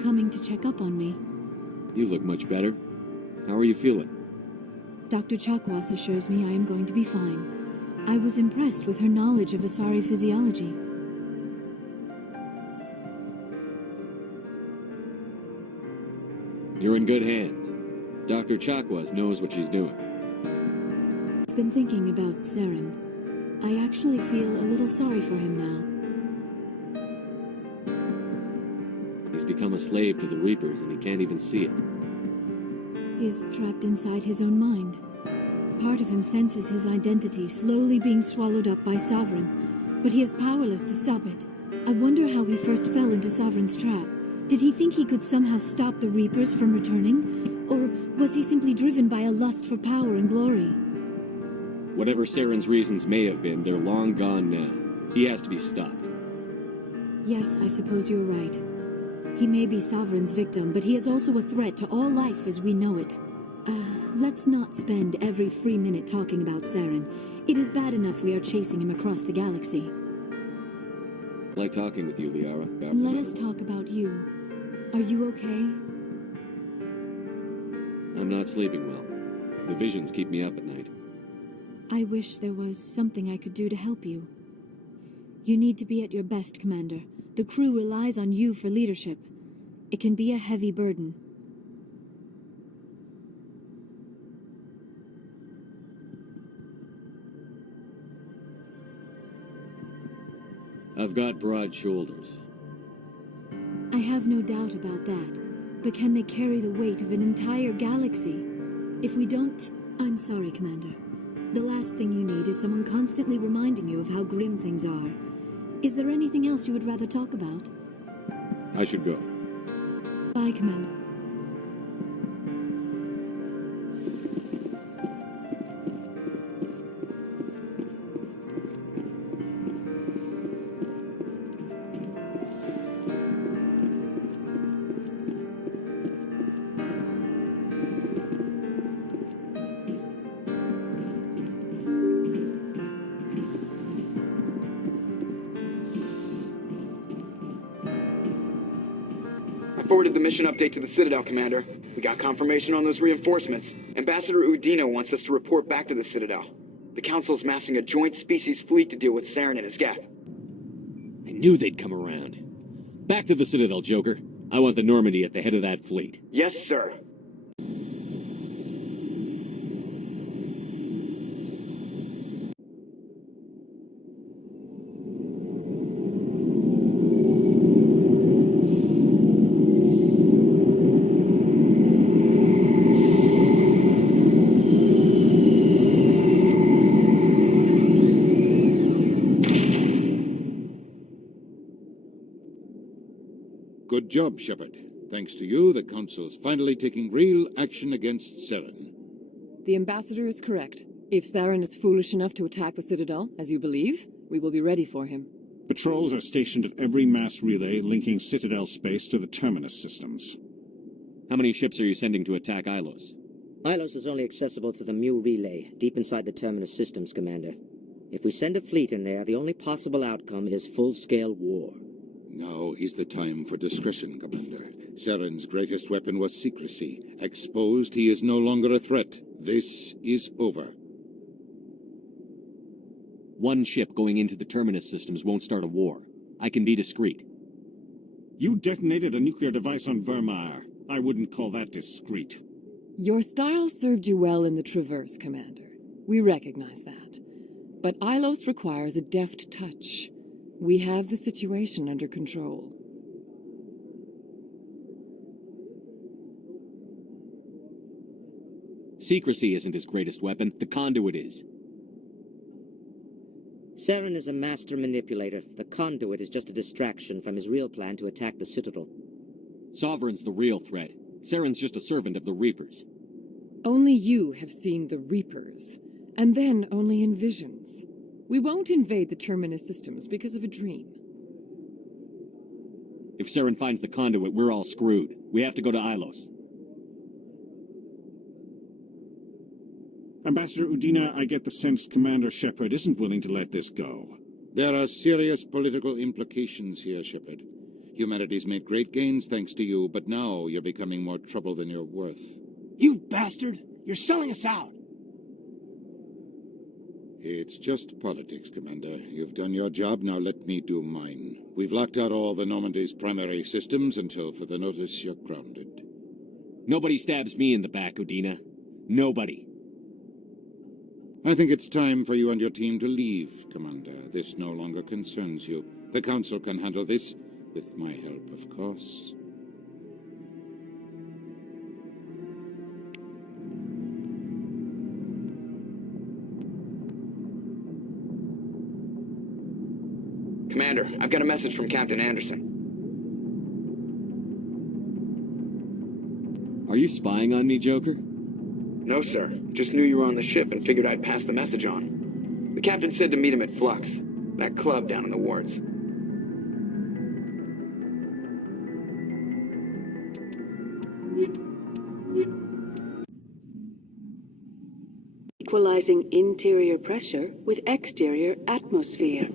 coming to check up on me. You look much better. How are you feeling? Dr. Chakwas assures me I am going to be fine. I was impressed with her knowledge of Asari physiology. You're in good hands. Dr. Chakwas knows what she's doing. I've been thinking about Saren. I actually feel a little sorry for him now. He's become a slave to the Reapers and he can't even see it. He is trapped inside his own mind. Part of him senses his identity slowly being swallowed up by Sovereign, but he is powerless to stop it. I wonder how he first fell into Sovereign's trap. Did he think he could somehow stop the Reapers from returning? Or was he simply driven by a lust for power and glory? Whatever Saren's reasons may have been, they're long gone now. He has to be stopped. Yes, I suppose you're right. He may be Sovereign's victim, but he is also a threat to all life as we know it. Let's not spend every free minute talking about Saren. It is bad enough we are chasing him across the galaxy. I like talking with you, Liara. And let us talk about you. Are you okay? I'm not sleeping well. The visions keep me up at night. I wish there was something I could do to help you. You need to be at your best, Commander. The crew relies on you for leadership. It can be a heavy burden. I've got broad shoulders. I have no doubt about that. But can they carry the weight of an entire galaxy? If we don't... I'm sorry, Commander. The last thing you need is someone constantly reminding you of how grim things are. Is there anything else you would rather talk about? I should go. Bye, Commander. Forwarded the mission update to the Citadel, Commander. We got confirmation on those reinforcements. Ambassador Udina wants us to report back to the Citadel. The Council's massing a joint species fleet to deal with Saren and his Geth. I knew they'd come around. Back to the Citadel, Joker. I want the Normandy at the head of that fleet. Yes, sir. Good job, Shepard. Thanks to you, the Council's finally taking real action against Saren. The Ambassador is correct. If Saren is foolish enough to attack the Citadel, as you believe, we will be ready for him. Patrols are stationed at every mass relay linking Citadel space to the Terminus systems. How many ships are you sending to attack Ilos? Ilos is only accessible to the Mu relay, deep inside the Terminus systems, Commander. If we send a fleet in there, the only possible outcome is full-scale war. Now is the time for discretion, Commander. Saren's greatest weapon was secrecy. Exposed, he is no longer a threat. This is over. One ship going into the Terminus systems won't start a war. I can be discreet. You detonated a nuclear device on Vermeer. I wouldn't call that discreet. Your style served you well in the Traverse, Commander. We recognize that. But Ilos requires a deft touch. We have the situation under control. Secrecy isn't his greatest weapon. The conduit is. Saren is a master manipulator. The conduit is just a distraction from his real plan to attack the Citadel. Sovereign's the real threat. Saren's just a servant of the Reapers. Only you have seen the Reapers, and then only in visions. We won't invade the Terminus systems because of a dream. If Saren finds the conduit, we're all screwed. We have to go to Ilos. Ambassador Udina, I get the sense Commander Shepard isn't willing to let this go. There are serious political implications here, Shepard. Humanity's made great gains thanks to you, but now you're becoming more trouble than you're worth. You bastard! You're selling us out! It's just politics, Commander. You've done your job, now let me do mine. We've locked out all the Normandy's primary systems until further notice you're grounded. Nobody stabs me in the back, Udina. Nobody. I think it's time for you and your team to leave, Commander. This no longer concerns you. The Council can handle this, with my help, of course. Commander, I've got a message from Captain Anderson. Are you spying on me, Joker? No, sir. Just knew you were on the ship and figured I'd pass the message on. The captain said to meet him at Flux, that club down in the wards. Equalizing interior pressure with exterior atmosphere.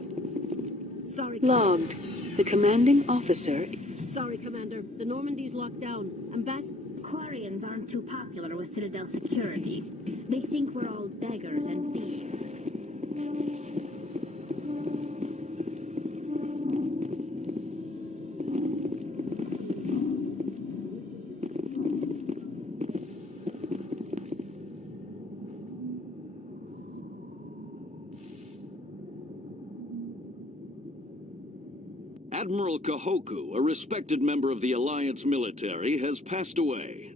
Sorry. Logged. The commanding officer. Sorry, Commander. The Normandy's locked down. Quarians aren't too popular with Citadel security. They think we're all beggars and thieves. Admiral Kahoku, a respected member of the Alliance military, has passed away.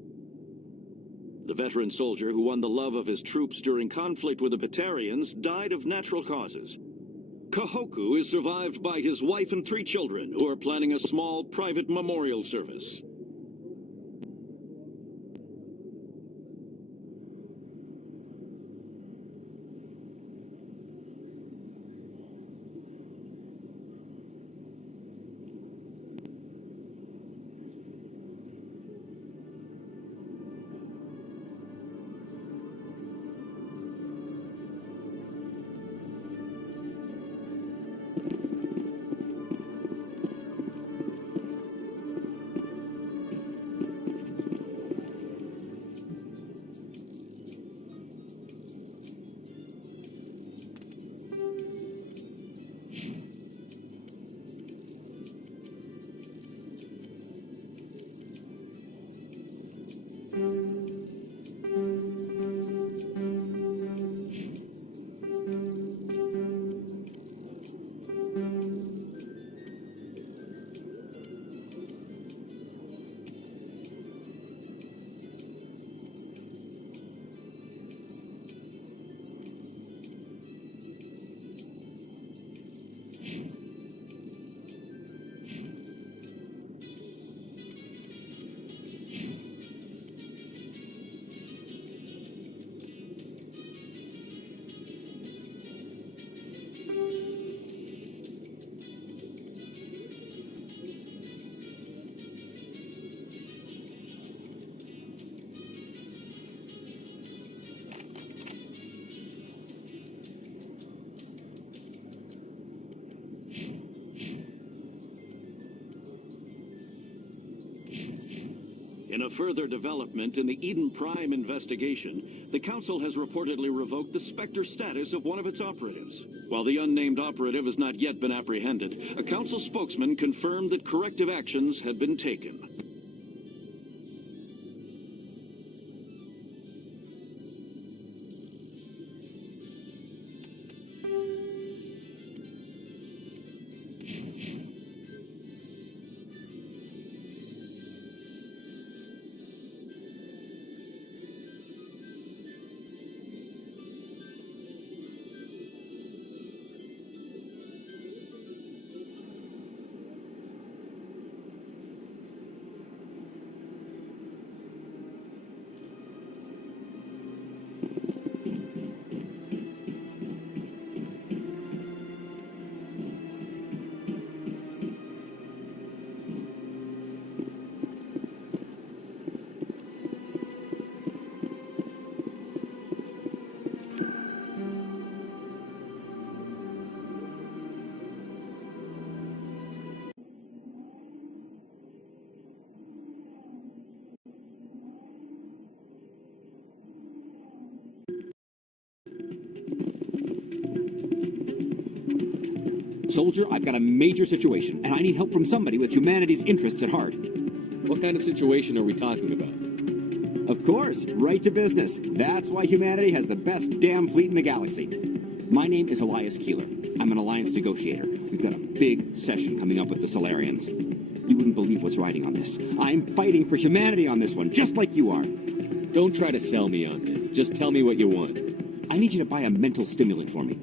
The veteran soldier who won the love of his troops during conflict with the Batarians died of natural causes. Kahoku is survived by his wife and 3 children, who are planning a small private memorial service. In a further development in the Eden Prime investigation, the Council has reportedly revoked the Spectre status of one of its operatives. While the unnamed operative has not yet been apprehended, a Council spokesman confirmed that corrective actions had been taken. Soldier, I've got a major situation, and I need help from somebody with humanity's interests at heart. What kind of situation are we talking about? Of course, right to business. That's why humanity has the best damn fleet in the galaxy. My name is Elias Keeler. I'm an alliance negotiator. We've got a big session coming up with the Solarians. You wouldn't believe what's riding on this. I'm fighting for humanity on this one, just like you are. Don't try to sell me on this. Just tell me what you want. I need you to buy a mental stimulant for me.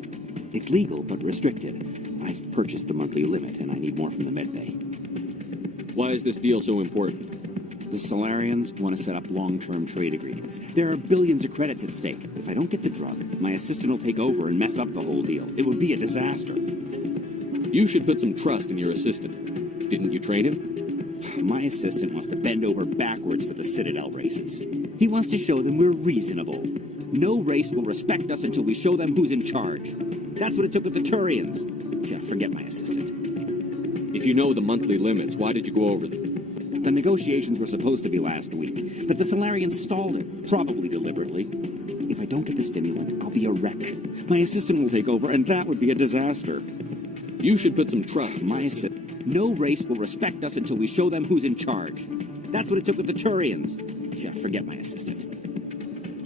It's legal, but restricted. I've purchased the monthly limit, and I need more from the medbay. Why is this deal so important? The Solarians want to set up long-term trade agreements. There are billions of credits at stake. If I don't get the drug, my assistant will take over and mess up the whole deal. It would be a disaster. You should put some trust in your assistant. Didn't you train him? My assistant wants to bend over backwards for the Citadel races. He wants to show them we're reasonable. No race will respect us until we show them who's in charge. That's what it took with the Turians. Yeah, forget my assistant. If you know the monthly limits, why did you go over them? The negotiations were supposed to be last week, but the Solarians stalled it, probably deliberately. If I don't get the stimulant, I'll be a wreck. My assistant will take over, and that would be a disaster. You should put some trust in my assistant. No race will respect us until we show them who's in charge. That's what it took with the Turians. Yeah, forget my assistant.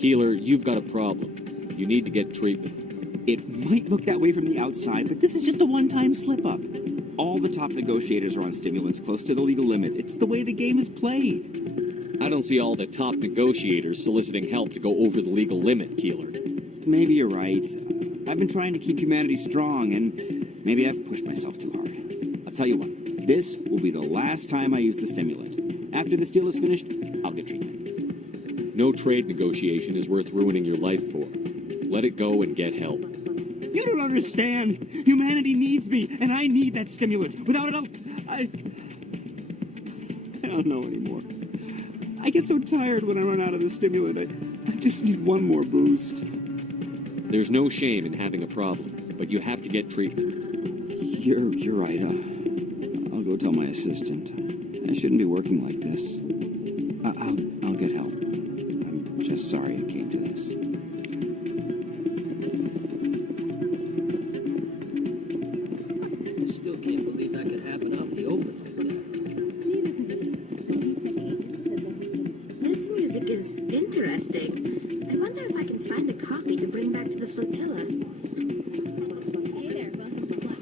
Keeler, you've got a problem. You need to get treatment. It might look that way from the outside, but this is just a one-time slip-up. All the top negotiators are on stimulants close to the legal limit. It's the way the game is played. I don't see all the top negotiators soliciting help to go over the legal limit, Keeler. Maybe you're right. I've been trying to keep humanity strong, and maybe I've pushed myself too hard. I'll tell you what, this will be the last time I use the stimulant. After this deal is finished, I'll get treatment. No trade negotiation is worth ruining your life for. Let it go and get help. You don't understand. Humanity needs me, and I need that stimulant. Without it, I don't know anymore. I get so tired when I run out of the stimulant. I just need one more boost. There's no shame in having a problem, but you have to get treatment. You're right. I'll go tell my assistant. I shouldn't be working like this. I'll get help. I'm just sorry it came to this. Interesting. I wonder if I can find a copy to bring back to the flotilla. Hey there, welcome to the block.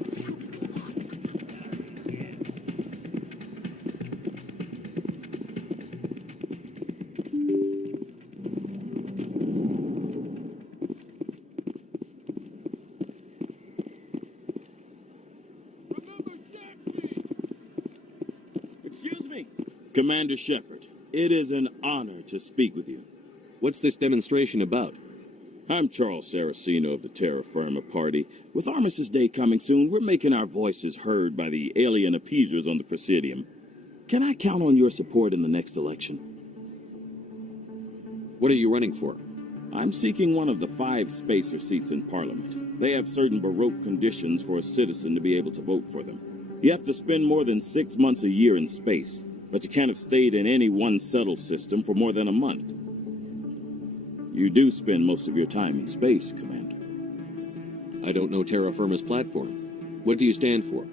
Excuse me. Commander Shepard, it is an honor to speak with you. What's this demonstration about? I'm Charles Saraceno of the Terra Firma Party. With Armistice Day coming soon, we're making our voices heard by the alien appeasers on the Presidium. Can I count on your support in the next election? What are you running for? I'm seeking one of the 5 spacer seats in Parliament. They have certain Baroque conditions for a citizen to be able to vote for them. You have to spend more than 6 months a year in space, but you can't have stayed in any one settled system for more than a month. You do spend most of your time in space, Commander. I don't know Terra Firma's platform. What do you stand for?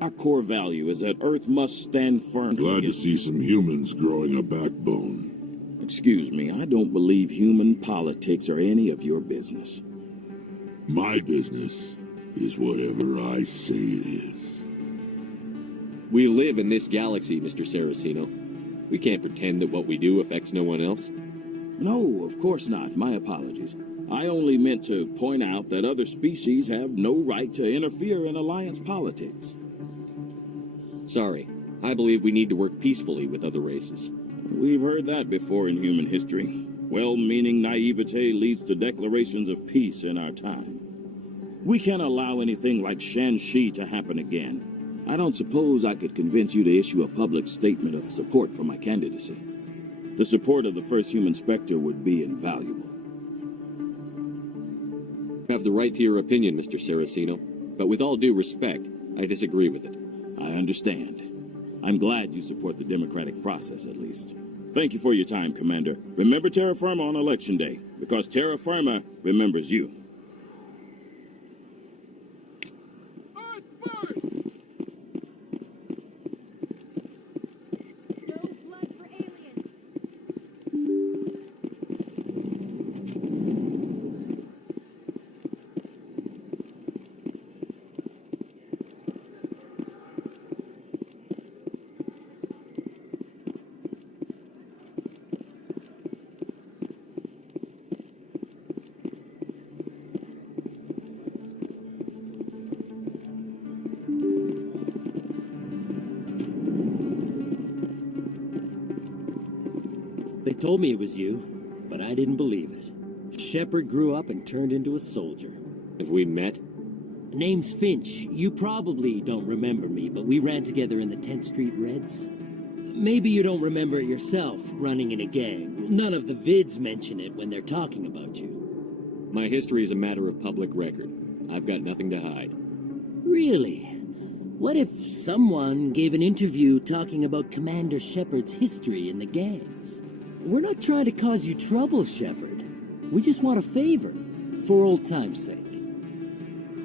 Our core value is that Earth must stand firm. Glad to see some humans growing a backbone. Excuse me, I don't believe human politics are any of your business. My business is whatever I say it is. We live in this galaxy, Mr. Saraceno. We can't pretend that what we do affects no one else. No, of course not. My apologies. I only meant to point out that other species have no right to interfere in alliance politics. Sorry. I believe we need to work peacefully with other races. We've heard that before in human history. Well-meaning naivete leads to declarations of peace in our time. We can't allow anything like Shan-Shi to happen again. I don't suppose I could convince you to issue a public statement of support for my candidacy. The support of the first human Spectre would be invaluable. You have the right to your opinion, Mr. Saraceno, but with all due respect, I disagree with it. I understand. I'm glad you support the democratic process, at least. Thank you for your time, Commander. Remember Terra Firma on Election Day, because Terra Firma remembers you. Earth told me it was you, but I didn't believe it. Shepard grew up and turned into a soldier. Have we met? Name's Finch. You probably don't remember me, but we ran together in the 10th Street Reds. Maybe you don't remember it yourself, running in a gang. None of the vids mention it when they're talking about you. My history is a matter of public record. I've got nothing to hide. Really? What if someone gave an interview talking about Commander Shepard's history in the gangs? We're not trying to cause you trouble, Shepard. We just want a favor, for old time's sake.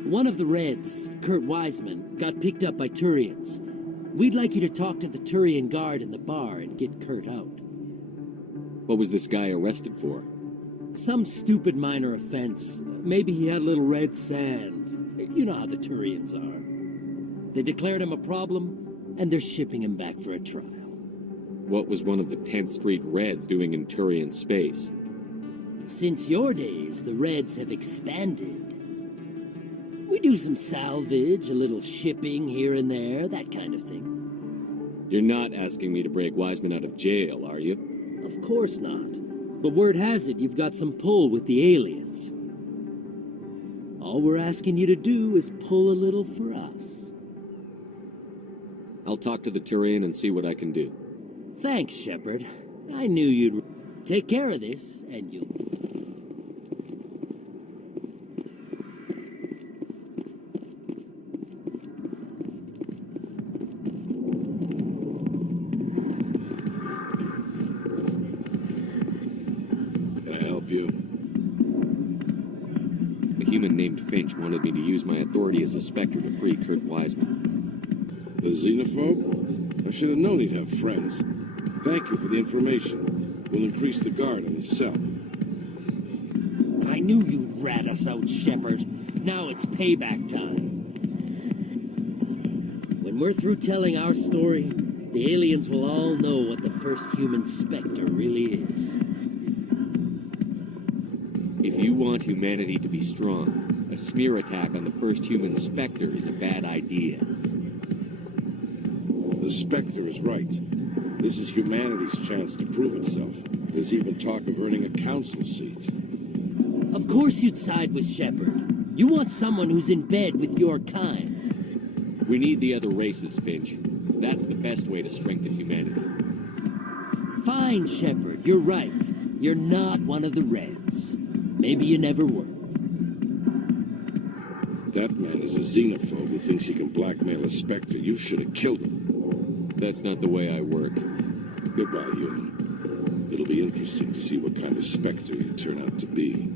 One of the Reds, Kurt Wiseman, got picked up by Turians. We'd like you to talk to the Turian guard in the bar and get Kurt out. What was this guy arrested for? Some stupid minor offense. Maybe he had a little red sand. You know how the Turians are. They declared him a problem, and they're shipping him back for a trial. What was one of the 10th Street Reds doing in Turian space? Since your days, the Reds have expanded. We do some salvage, a little shipping here and there, that kind of thing. You're not asking me to break Wiseman out of jail, are you? Of course not. But word has it you've got some pull with the aliens. All we're asking you to do is pull a little for us. I'll talk to the Turian and see what I can do. Thanks, Shepard. I knew you'd take care of this, and you'll... Can I help you? A human named Finch wanted me to use my authority as a Spectre to free Kurt Wiseman. The xenophobe? I should have known he'd have friends. Thank you for the information. We'll increase the guard in his cell. I knew you'd rat us out, Shepard. Now it's payback time. When we're through telling our story, the aliens will all know what the first human Spectre really is. If you want humanity to be strong, a smear attack on the first human Spectre is a bad idea. The Spectre is right. This is humanity's chance to prove itself. There's even talk of earning a council seat. Of course you'd side with Shepard. You want someone who's in bed with your kind. We need the other races, Finch. That's the best way to strengthen humanity. Fine, Shepard, you're right. You're not one of the Reds. Maybe you never were. That man is a xenophobe who thinks he can blackmail a Spectre. You should have killed him. That's not the way I work. Goodbye, human. It'll be interesting to see what kind of Spectre you turn out to be.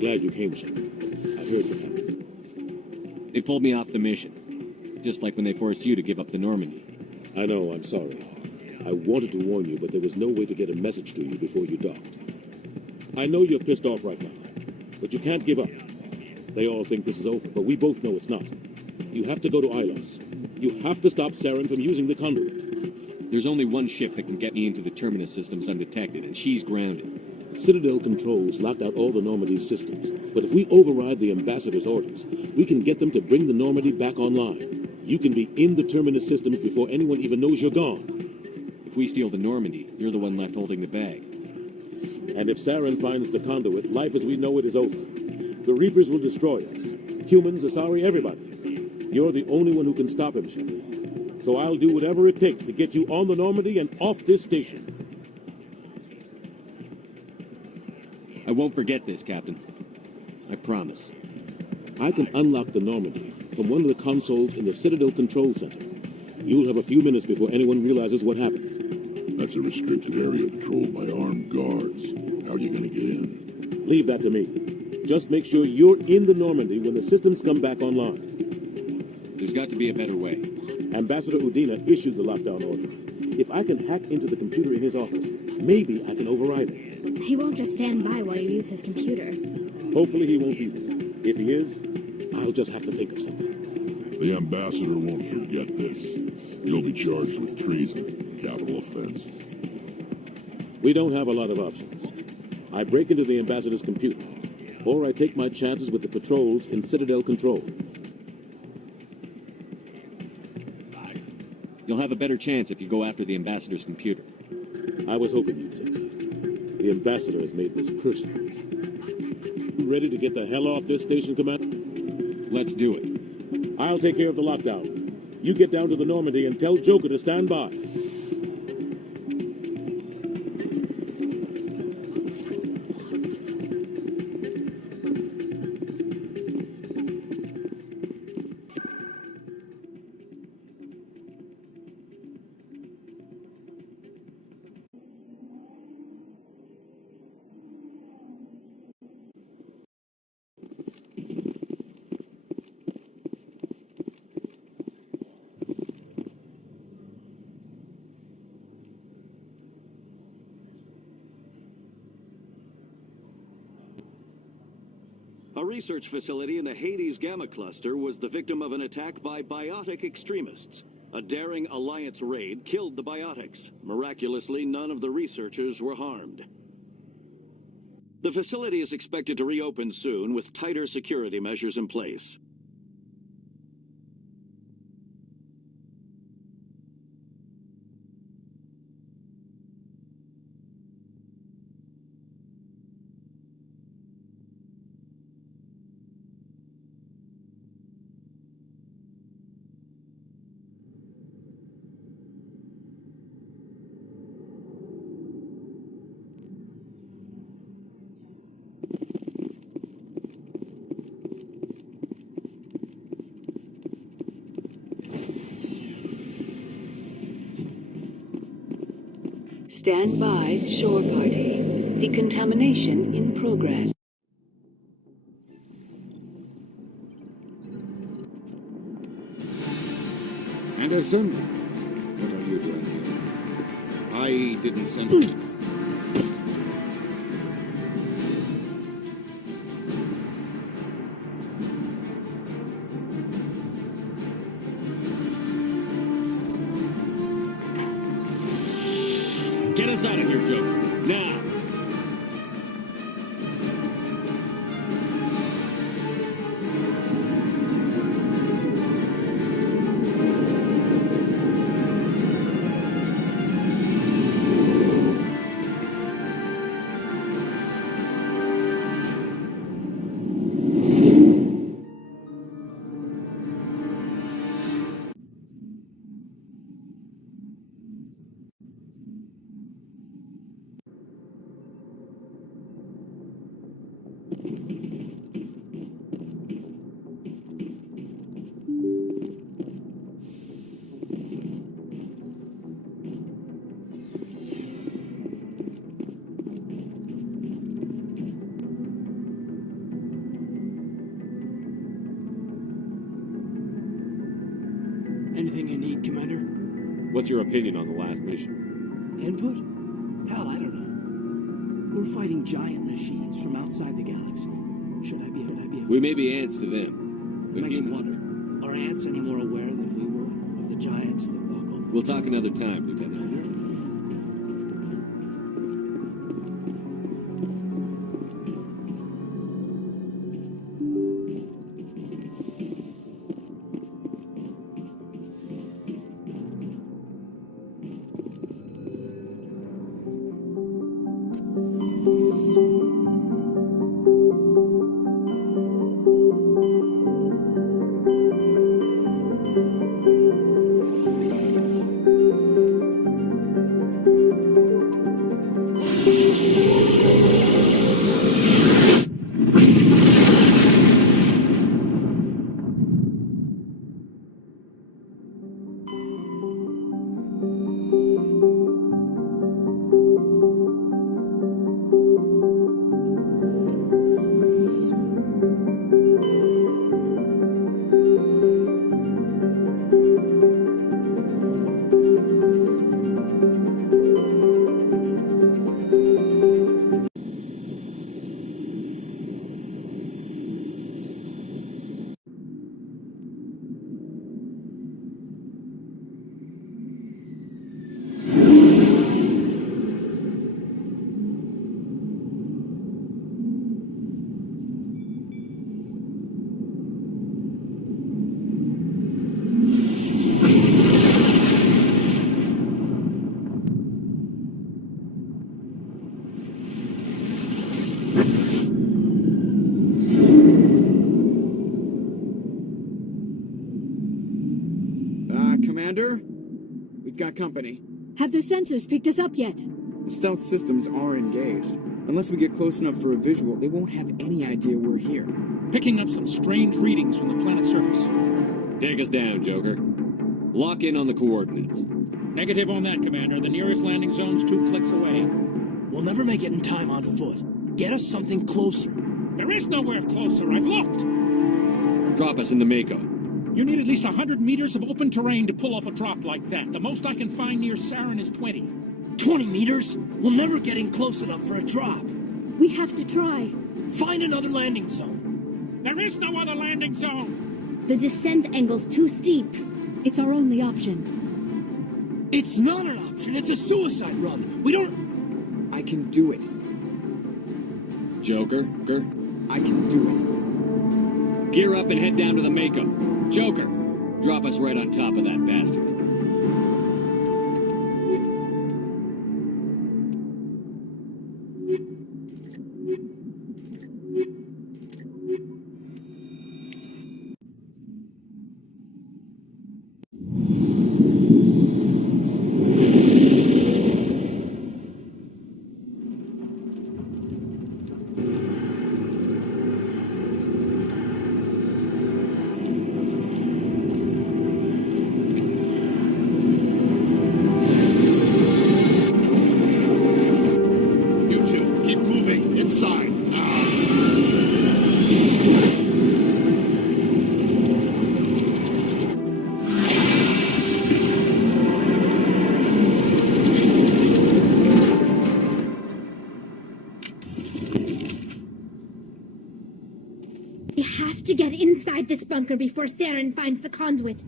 Glad you came, Shepard. I heard what happened. They pulled me off the mission. Just like when they forced you to give up the Normandy. I know, I'm sorry. I wanted to warn you, but there was no way to get a message to you before you docked. I know you're pissed off right now, but you can't give up. They all think this is over, but we both know it's not. You have to go to Ilos. You have to stop Saren from using the conduit. There's only one ship that can get me into the Terminus systems undetected, and she's grounded. Citadel controls locked out all the Normandy's systems, but if we override the ambassador's orders, we can get them to bring the Normandy back online. You can be in the Terminus systems before anyone even knows you're gone. If we steal the Normandy, you're the one left holding the bag. And if Saren finds the conduit, life as we know it is over. The Reapers will destroy us. Humans, Asari, everybody. You're the only one who can stop him, Shepard. So I'll do whatever it takes to get you on the Normandy and off this station. I won't forget this, Captain. I promise. I can unlock the Normandy from one of the consoles in the Citadel Control Center. You'll have a few minutes before anyone realizes what happened. That's a restricted area patrolled by armed guards. How are you going to get in? Leave that to me. Just make sure you're in the Normandy when the systems come back online. There's got to be a better way. Ambassador Udina issued the lockdown order. If I can hack into the computer in his office, maybe I can override it. He won't just stand by while you use his computer. Hopefully he won't be there. If he is, I'll just have to think of something. The ambassador won't forget this. You'll be charged with treason, capital offense. We don't have a lot of options. I break into the ambassador's computer, or I take my chances with the patrols in Citadel Control. You'll have a better chance if you go after the ambassador's computer. I was hoping you'd say that. The ambassador has made this personal. You ready to get the hell off this station, Commander? Let's do it. I'll take care of the lockdown. You get down to the Normandy and tell Joker to stand by. A research facility in the Hades Gamma Cluster was the victim of an attack by biotic extremists. A daring Alliance raid killed the biotics. Miraculously, none of the researchers were harmed. The facility is expected to reopen soon with tighter security measures in place. Stand by, shore party. Decontamination in progress. Anderson, what are you doing here? I didn't send you. Get us out of here, Joker. Now! Anything you need, Commander? What's your opinion on the last mission? Input? Hell, I don't know. We're fighting giant machines from outside the galaxy. Should I be? We may be ants to them. It makes you wonder. Are ants any more aware than we were of the giants that walk over? We'll talk another time, Lieutenant. Commander? We've got company. Have their sensors picked us up yet? The stealth systems are engaged. Unless we get close enough for a visual, they won't have any idea we're here. Picking up some strange readings from the planet's surface. Take us down, Joker. Lock in on the coordinates. Negative on that, Commander. The nearest landing zone's 2 clicks away. We'll never make it in time on foot. Get us something closer. There is nowhere closer. I've looked. Drop us in the Mako. You need at least 100 meters of open terrain to pull off a drop like that. The most I can find near Saren is 20. 20 meters? We'll never get in close enough for a drop. We have to try. Find another landing zone. There is no other landing zone. The descent angle's too steep. It's our only option. It's not an option. It's a suicide run. We don't... I can do it. Joker? I can do it. Gear up and head down to the Mako. Joker, drop us right on top of that bastard. This bunker before Saren finds the conduit.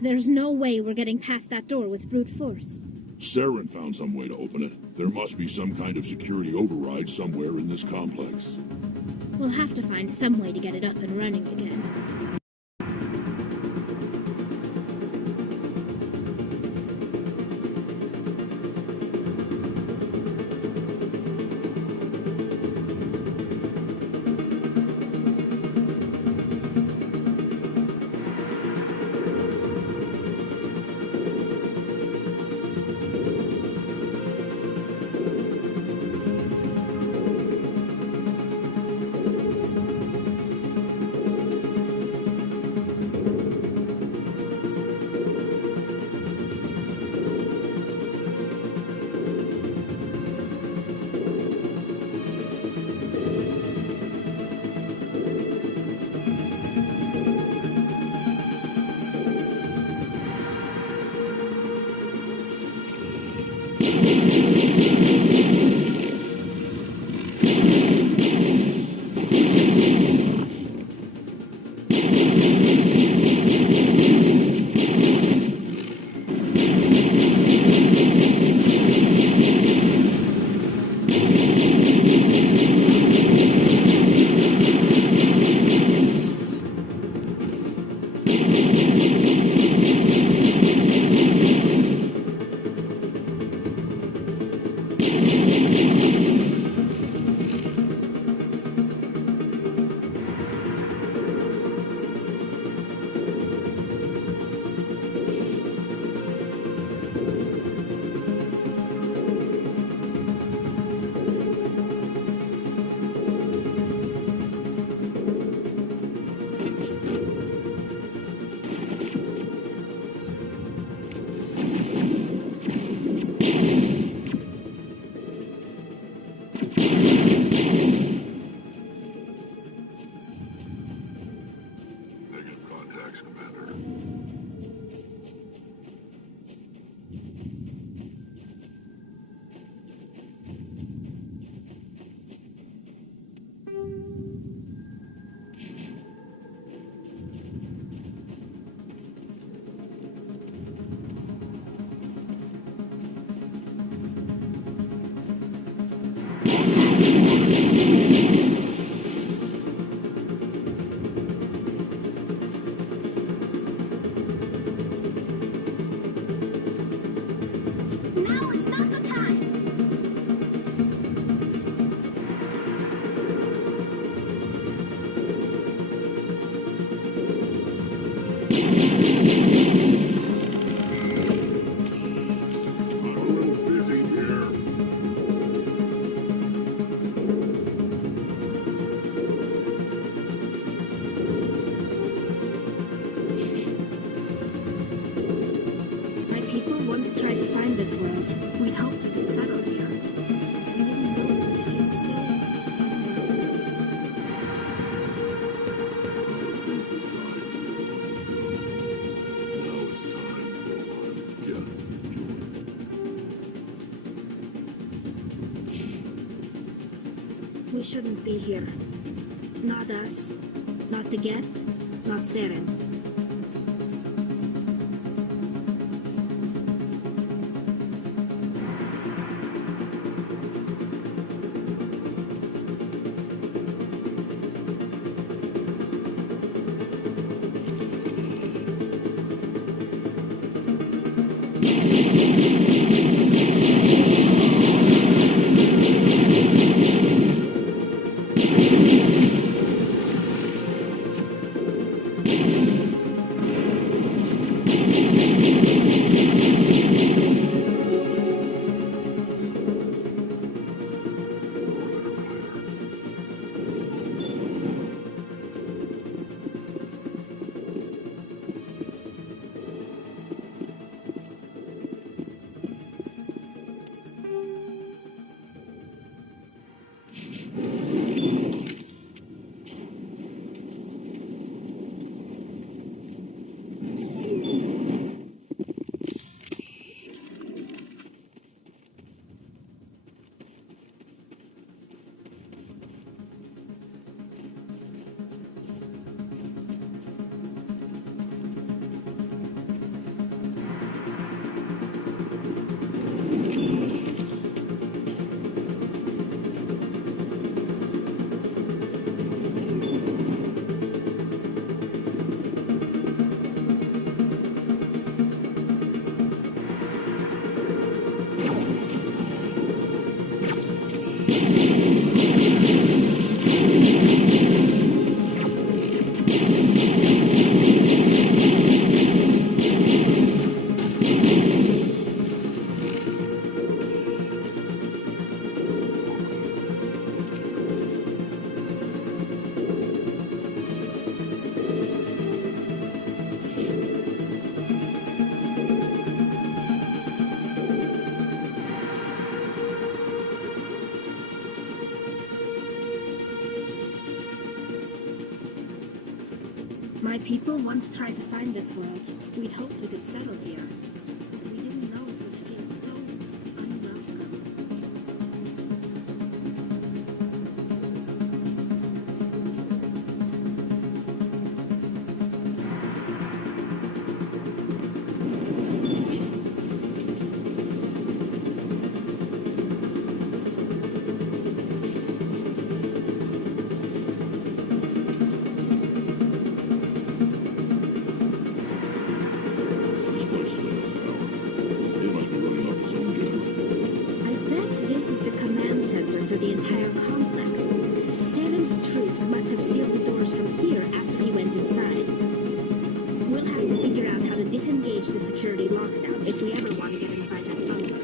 There's no way we're getting past that door with brute force. Saren found some way to open it. There must be some kind of security override somewhere in this complex. We'll have to find some way to get it up and running again. My people once tried to find this world. We'd hoped we could settle here. We didn't know it would feel so... We shouldn't be here. Not us. Not the Geth. Not Saren. My people once tried to find this world. We'd hoped we could settle here. We didn't know it would feel so unwelcome. This is the command center for the entire complex. Saren's troops must have sealed the doors from here after he went inside. We'll have to figure out how to disengage the security lockdown if we ever want to get inside that bunker.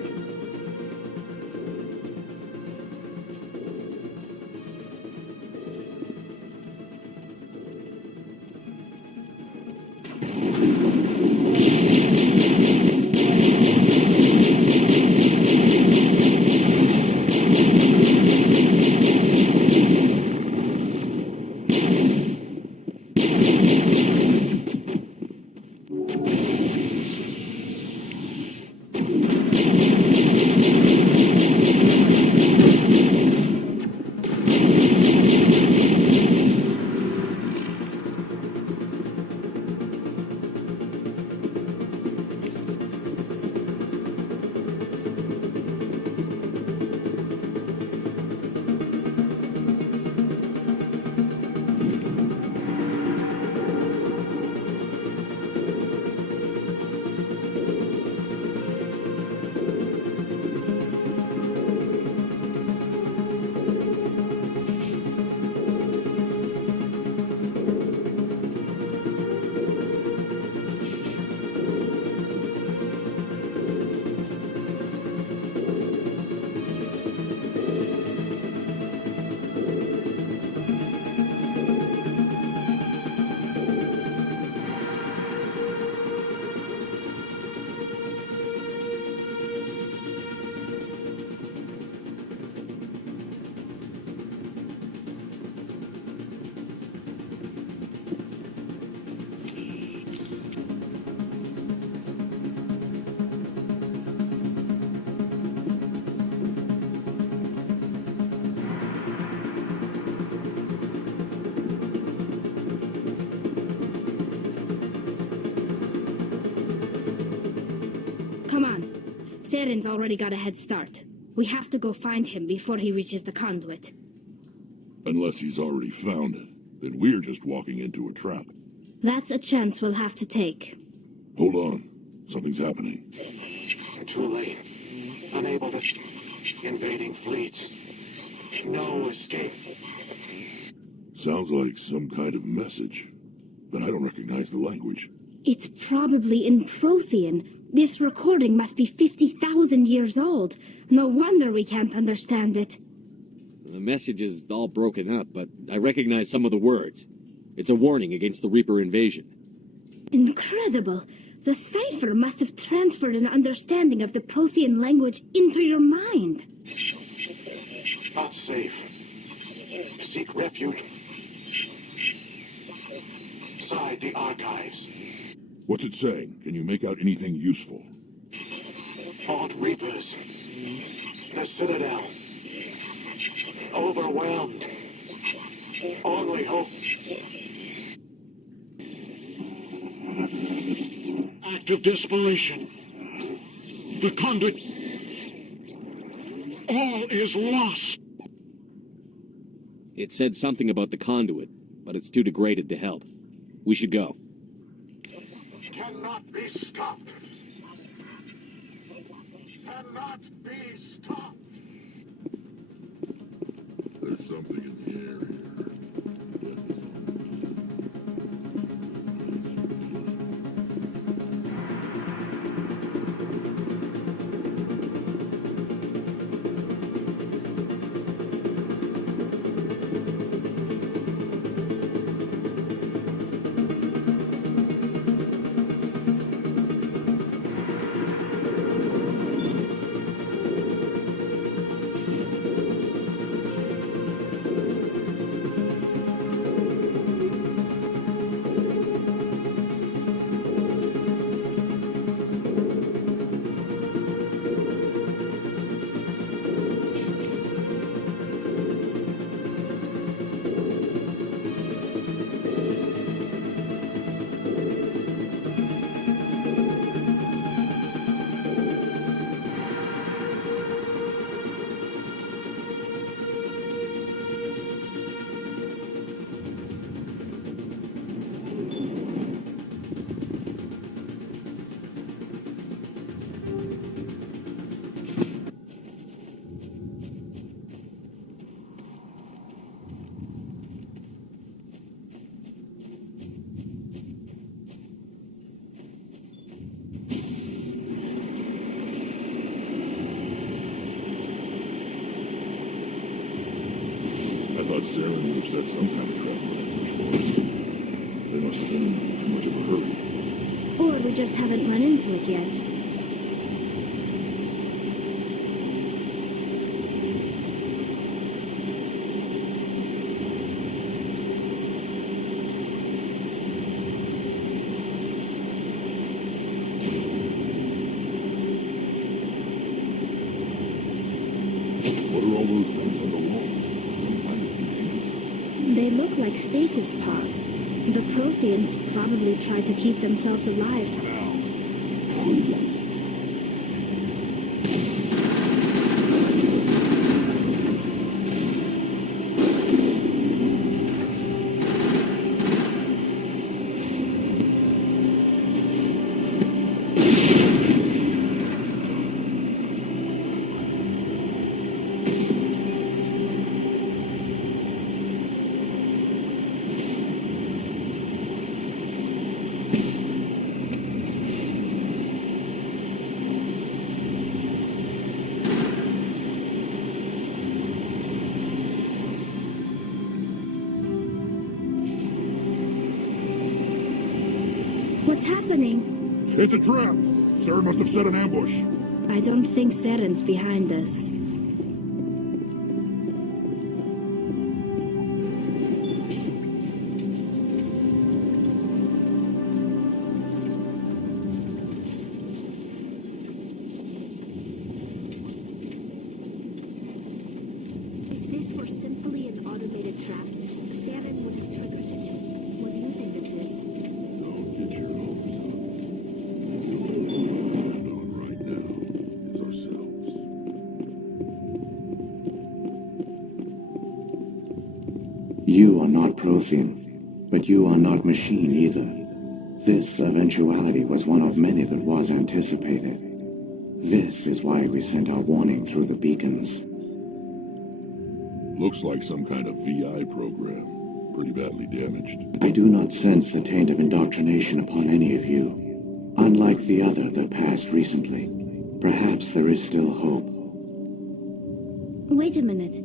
Come on. Saren's already got a head start. We have to go find him before he reaches the conduit. Unless he's already found it, then we're just walking into a trap. That's a chance we'll have to take. Hold on. Something's happening. Too late. Unable to... Invading fleets. No escape. Sounds like some kind of message, but I don't recognize the language. It's probably in Prothean. This recording must be 50,000 years old. No wonder we can't understand it. The message is all broken up, but I recognize some of the words. It's a warning against the Reaper invasion. Incredible. The cipher must have transferred an understanding of the Prothean language into your mind. Not safe. Seek refuge inside the archives. What's it saying? Can you make out anything useful? Fought Reapers. The Citadel. Overwhelmed. Only hope. Act of desperation. The conduit. All is lost. It said something about the conduit, but it's too degraded to help. We should go. Cannot be stopped. Cannot be stopped. There's something in the air here. Saren would have set some kind of trap ambush for us. They must have been in too much of a hurry. Or we just haven't run into it yet. What are all those things on the wall? They look like stasis pods. The Protheans probably tried to keep themselves alive. What's happening? It's a trap! Saren must have set an ambush. I don't think Saren's behind us. If this were simply an automated trap, Saren would have triggered it. What do you think this is? Don't get your hopes up. You'll put a hand on right now. You are not Prothean, but you are not machine either. This eventuality was one of many that was anticipated. This is why we sent our warning through the beacons. Looks like some kind of VI program. Pretty badly damaged. I do not sense the taint of indoctrination upon any of you. Unlike the other that passed recently, perhaps there is still hope. Wait a minute.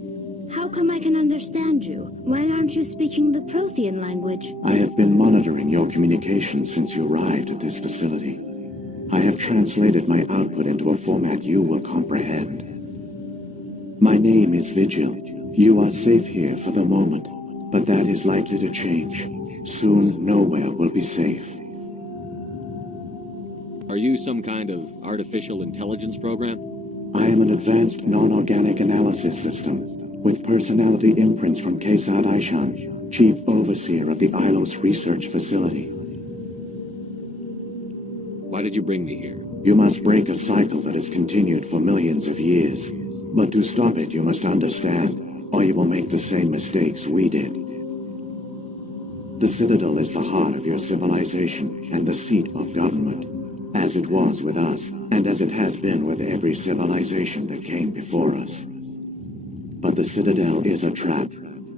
How come I can understand you? Why aren't you speaking the Prothean language? I have been monitoring your communications since you arrived at this facility. I have translated my output into a format you will comprehend. My name is Vigil. You are safe here for the moment, but that is likely to change. Soon, nowhere will be safe. Are you some kind of artificial intelligence program? I am an advanced non-organic analysis system, with personality imprints from Kesad Aishan, Chief Overseer of the Ilos Research Facility. Why did you bring me here? You must break a cycle that has continued for millions of years. But to stop it, you must understand, or you will make the same mistakes we did. The Citadel is the heart of your civilization and the seat of government, as it was with us, and as it has been with every civilization that came before us. But the Citadel is a trap.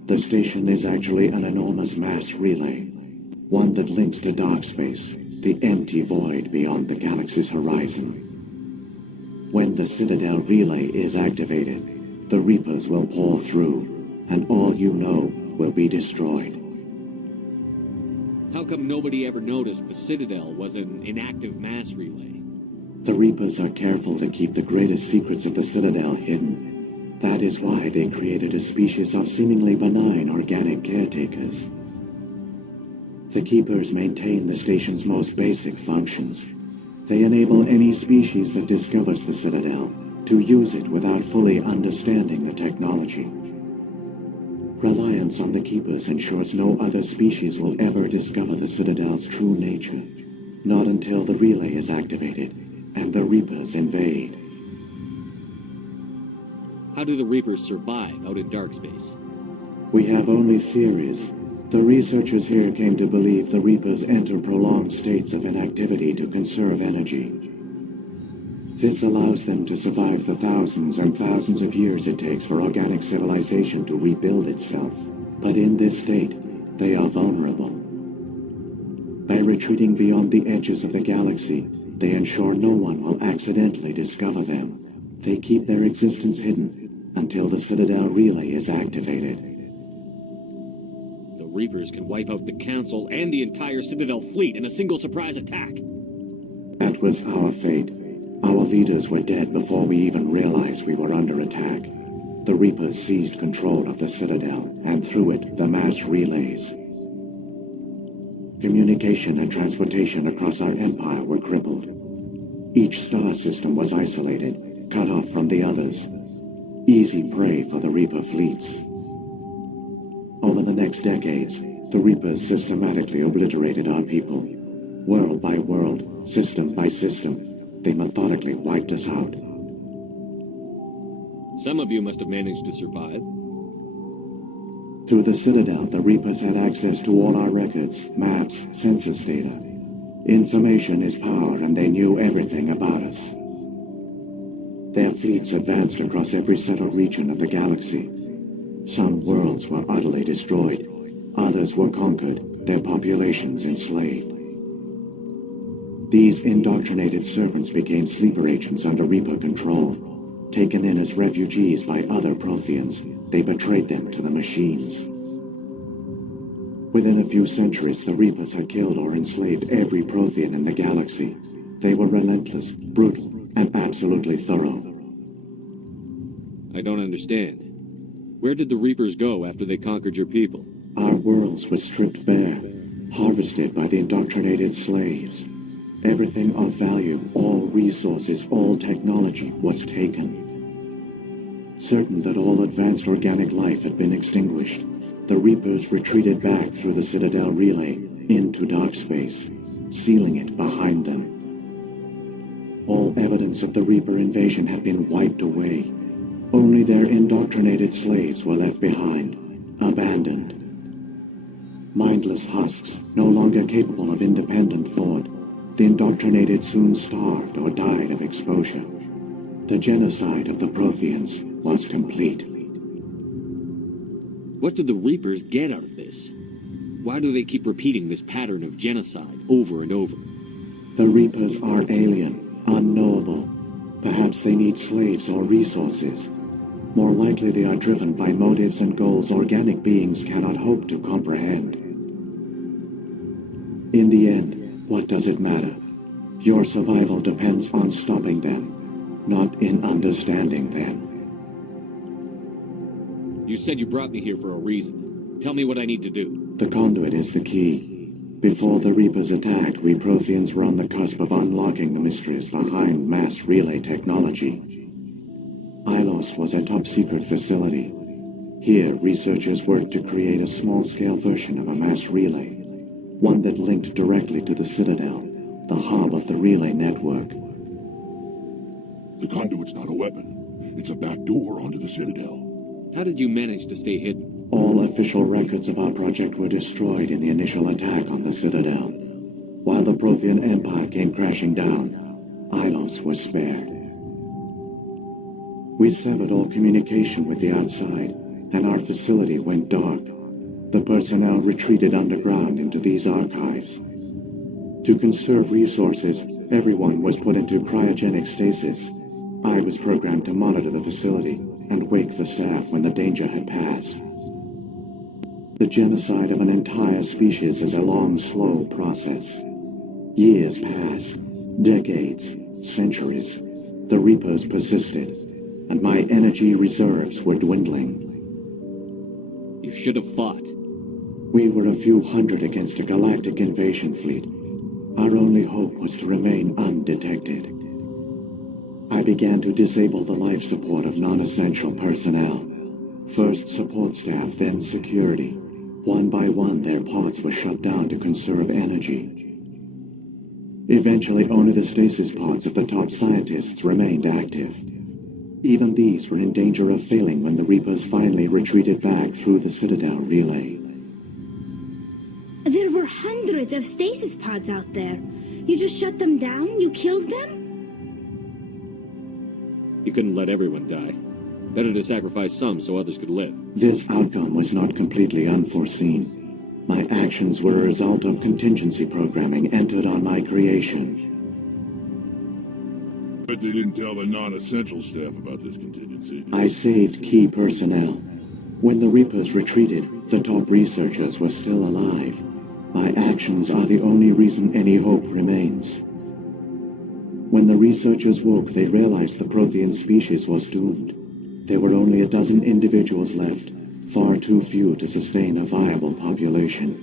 The station is actually an enormous mass relay, one that links to dark space, the empty void beyond the galaxy's horizon. When the Citadel relay is activated, the Reapers will pour through, and all you know will be destroyed. How come nobody ever noticed the Citadel was an inactive mass relay? The Reapers are careful to keep the greatest secrets of the Citadel hidden. That is why they created a species of seemingly benign organic caretakers. The Keepers maintain the station's most basic functions. They enable any species that discovers the Citadel to use it without fully understanding the technology. Reliance on the Keepers ensures no other species will ever discover the Citadel's true nature. Not until the relay is activated and the Reapers invade. How do the Reapers survive out in dark space? We have only theories. The researchers here came to believe the Reapers enter prolonged states of inactivity to conserve energy. This allows them to survive the thousands and thousands of years it takes for organic civilization to rebuild itself. But in this state, they are vulnerable. By retreating beyond the edges of the galaxy, they ensure no one will accidentally discover them. They keep their existence hidden until the Citadel relay is activated. The Reapers can wipe out the Council and the entire Citadel fleet in a single surprise attack. That was our fate. Our leaders were dead before we even realized we were under attack. The Reapers seized control of the Citadel, and through it, the mass relays. Communication and transportation across our empire were crippled. Each star system was isolated, cut off from the others. Easy prey for the Reaper fleets. Over the next decades, the Reapers systematically obliterated our people. World by world, system by system, they methodically wiped us out. Some of you must have managed to survive. Through the Citadel, the Reapers had access to all our records, maps, census data. Information is power, and they knew everything about us. Their fleets advanced across every settled region of the galaxy. Some worlds were utterly destroyed. Others were conquered, their populations enslaved. These indoctrinated servants became sleeper agents under Reaper control. Taken in as refugees by other Protheans, they betrayed them to the machines. Within a few centuries, the Reapers had killed or enslaved every Prothean in the galaxy. They were relentless, brutal, and absolutely thorough. I don't understand. Where did the Reapers go after they conquered your people? Our worlds were stripped bare, harvested by the indoctrinated slaves. Everything of value, all resources, all technology was taken. Certain that all advanced organic life had been extinguished, the Reapers retreated back through the Citadel relay into dark space, sealing it behind them. All evidence of the Reaper invasion had been wiped away. Only their indoctrinated slaves were left behind, abandoned. Mindless husks, no longer capable of independent thought, the indoctrinated soon starved or died of exposure. The genocide of the Protheans was complete. What do the Reapers get out of this? Why do they keep repeating this pattern of genocide over and over? The Reapers are alien, unknowable. Perhaps they need slaves or resources. More likely they are driven by motives and goals organic beings cannot hope to comprehend. In the end, what does it matter? Your survival depends on stopping them, not in understanding them. You said you brought me here for a reason. Tell me what I need to do. The conduit is the key. Before the Reapers attacked, we Protheans were on the cusp of unlocking the mysteries behind mass relay technology. Ilos was a top-secret facility. Here, researchers worked to create a small-scale version of a mass relay, one that linked directly to the Citadel, the hub of the relay network. The conduit's not a weapon. It's a back door onto the Citadel. How did you manage to stay hidden? All official records of our project were destroyed in the initial attack on the Citadel. While the Prothean Empire came crashing down, Ilos was spared. We severed all communication with the outside, and our facility went dark. The personnel retreated underground into these archives. To conserve resources, everyone was put into cryogenic stasis. I was programmed to monitor the facility and wake the staff when the danger had passed. The genocide of an entire species is a long, slow process. Years passed, decades, centuries. The Reapers persisted, and my energy reserves were dwindling. You should have fought. We were a few hundred against a galactic invasion fleet. Our only hope was to remain undetected. I began to disable the life support of non-essential personnel. First support staff, then security. One by one, their pods were shut down to conserve energy. Eventually, only the stasis pods of the top scientists remained active. Even these were in danger of failing when the Reapers finally retreated back through the Citadel relay. There were hundreds of stasis pods out there. You just shut them down? You killed them? You couldn't let everyone die. Better to sacrifice some so others could live. This outcome was not completely unforeseen. My actions were a result of contingency programming entered on my creation. But they didn't tell the non-essential staff about this contingency. I saved key personnel. When the Reapers retreated, the top researchers were still alive. My actions are the only reason any hope remains. When the researchers woke, they realized the Prothean species was doomed. There were only a dozen individuals left, far too few to sustain a viable population.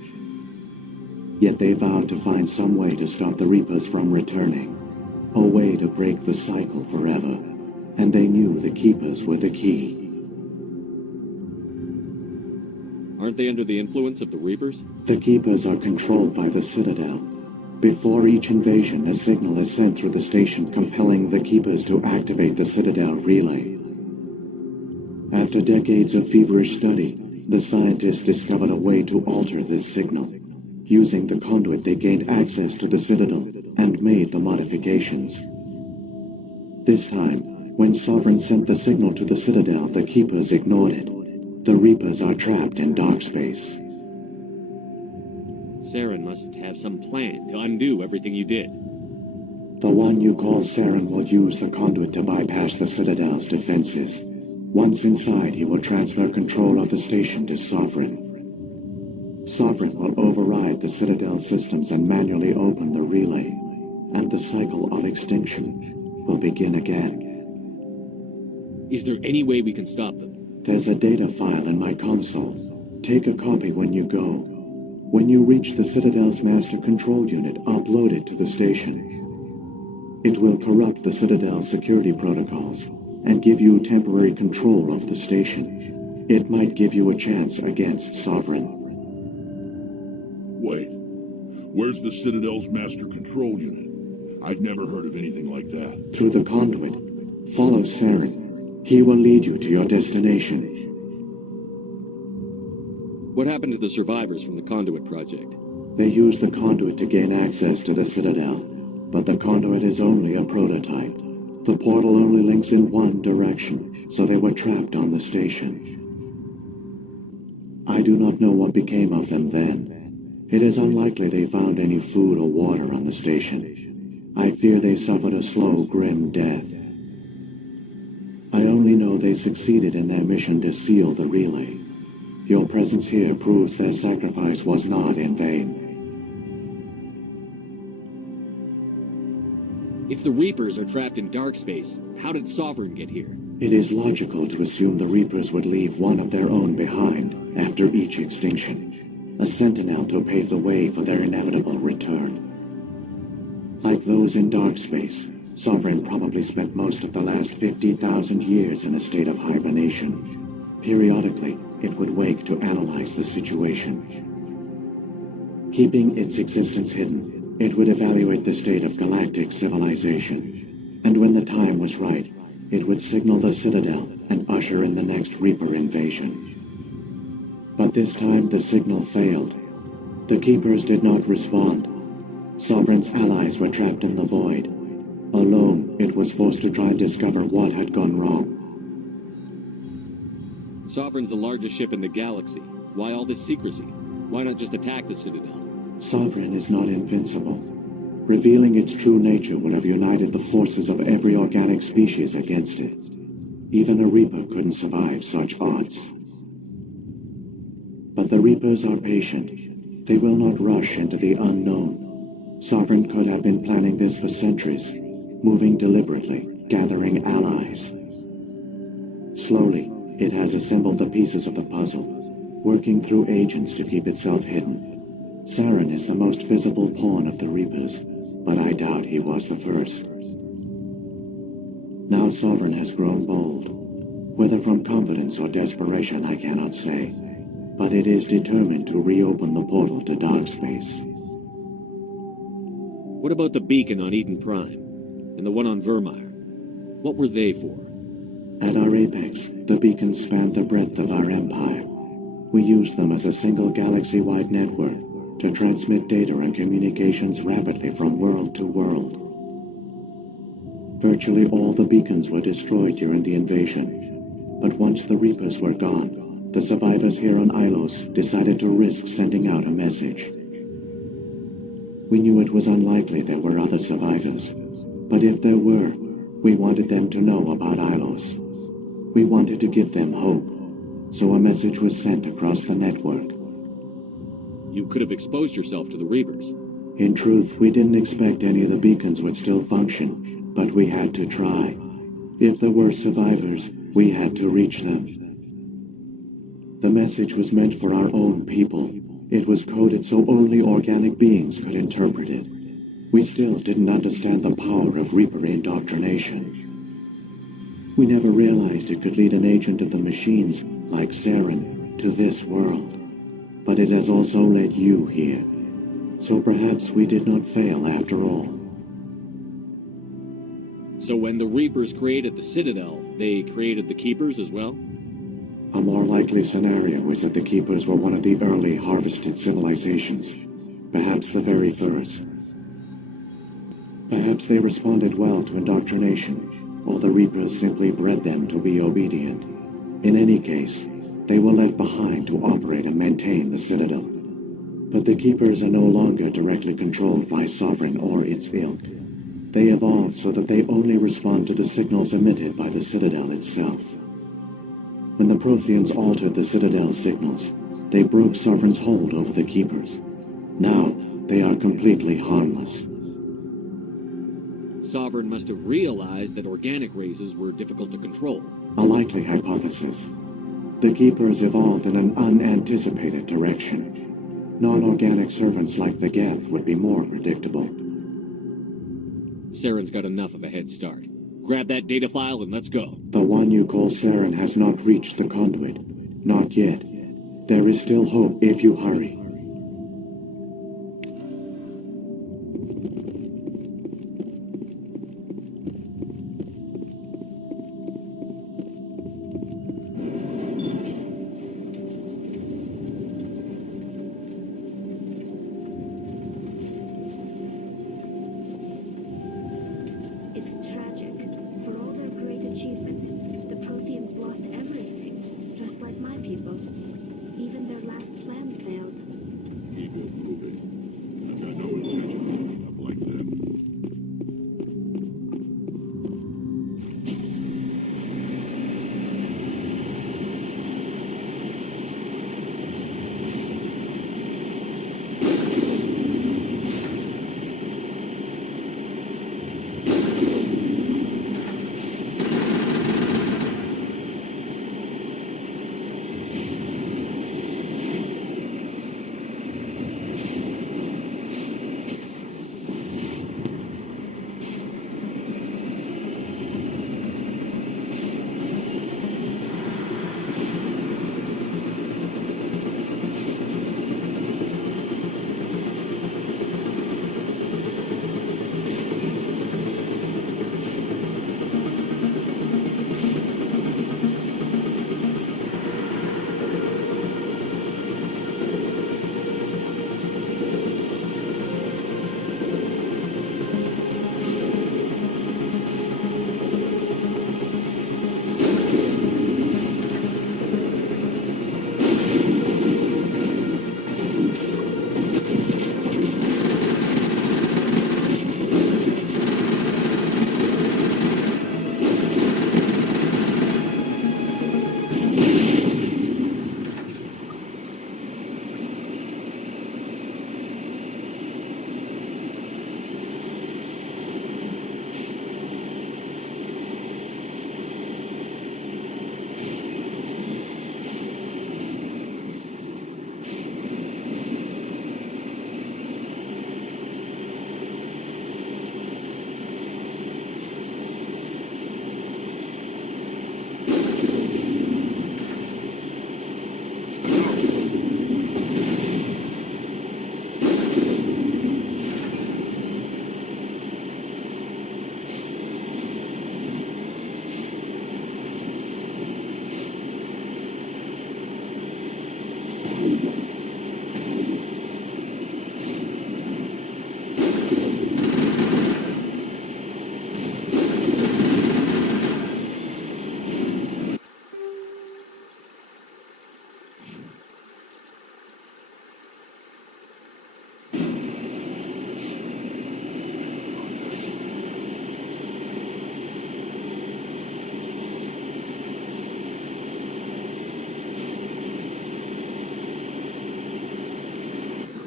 Yet they vowed to find some way to stop the Reapers from returning, a way to break the cycle forever, and they knew the Keepers were the key. Aren't they under the influence of the Reapers? The Keepers are controlled by the Citadel. Before each invasion, a signal is sent through the station compelling the Keepers to activate the Citadel relay. After decades of feverish study, the scientists discovered a way to alter this signal. Using the conduit, they gained access to the Citadel and made the modifications. This time, when Sovereign sent the signal to the Citadel, the Keepers ignored it. The Reapers are trapped in dark space. Saren must have some plan to undo everything you did. The one you call Saren will use the conduit to bypass the Citadel's defenses. Once inside, he will transfer control of the station to Sovereign. Sovereign will override the Citadel systems and manually open the relay, and the cycle of extinction will begin again. Is there any way we can stop them? There's a data file in my console. Take a copy when you go. When you reach the Citadel's master control unit, upload it to the station. It will corrupt the Citadel's security protocols and give you temporary control of the station. It might give you a chance against Sovereign. Wait. Where's the Citadel's master control unit? I've never heard of anything like that. Through the conduit. Follow Saren. He will lead you to your destination. What happened to the survivors from the Conduit project? They used the conduit to gain access to the Citadel, but the conduit is only a prototype. The portal only links in one direction, so they were trapped on the station. I do not know what became of them then. It is unlikely they found any food or water on the station. I fear they suffered a slow, grim death. I only know they succeeded in their mission to seal the relay. Your presence here proves their sacrifice was not in vain. If the Reapers are trapped in dark space, how did Sovereign get here? It is logical to assume the Reapers would leave one of their own behind after each extinction, a sentinel to pave the way for their inevitable return. Like those in dark space, Sovereign probably spent most of the last 50,000 years in a state of hibernation. Periodically, it would wake to analyze the situation. Keeping its existence hidden, it would evaluate the state of galactic civilization, and when the time was right, it would signal the Citadel and usher in the next Reaper invasion. But this time the signal failed. The Keepers did not respond. Sovereign's allies were trapped in the void. Alone, it was forced to try and discover what had gone wrong. Sovereign's the largest ship in the galaxy. Why all this secrecy? Why not just attack the Citadel? Sovereign is not invincible. Revealing its true nature would have united the forces of every organic species against it. Even a Reaper couldn't survive such odds. But the Reapers are patient. They will not rush into the unknown. Sovereign could have been planning this for centuries, moving deliberately, gathering allies. Slowly, it has assembled the pieces of the puzzle, working through agents to keep itself hidden. Saren is the most visible pawn of the Reapers, but I doubt he was the first. Now Sovereign has grown bold. Whether from confidence or desperation, I cannot say, but it is determined to reopen the portal to dark space. What about the beacon on Eden Prime? And the one on Vermeer? What were they for? At our apex, the beacons spanned the breadth of our empire. We used them as a single galaxy-wide network to transmit data and communications rapidly from world to world. Virtually all the beacons were destroyed during the invasion, but once the Reapers were gone, the survivors here on Ilos decided to risk sending out a message. We knew it was unlikely there were other survivors, but if there were, we wanted them to know about Ilos. We wanted to give them hope, so a message was sent across the network. You could have exposed yourself to the Reapers. In truth, we didn't expect any of the beacons would still function, but we had to try. If there were survivors, we had to reach them. The message was meant for our own people. It was coded so only organic beings could interpret it. We still didn't understand the power of Reaper indoctrination. We never realized it could lead an agent of the machines, like Saren, to this world. But it has also led you here. So perhaps we did not fail after all. So when the Reapers created the Citadel, they created the Keepers as well? A more likely scenario is that the Keepers were one of the early harvested civilizations. Perhaps the very first. Perhaps they responded well to indoctrination, or the Reapers simply bred them to be obedient. In any case, they were left behind to operate and maintain the Citadel. But the Keepers are no longer directly controlled by Sovereign or its ilk. They evolved so that they only respond to the signals emitted by the Citadel itself. When the Protheans altered the Citadel's signals, they broke Sovereign's hold over the Keepers. Now, they are completely harmless. Sovereign must have realized that organic races were difficult to control. A likely hypothesis. The Keepers evolved in an unanticipated direction. Non-organic servants like the Geth would be more predictable. Saren's got enough of a head start. Grab that data file and let's go. The one you call Saren has not reached the conduit. Not yet. There is still hope if you hurry. It's tragic. For all their great achievements, the Protheans lost everything, just like my people. Even their last plan failed. Keep it moving. I've got no intention of giving up like that.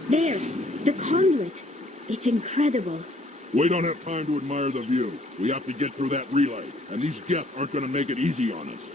There! The conduit! It's incredible. We don't have time to admire the view. We have to get through that relay, and these Geth aren't going to make it easy on us.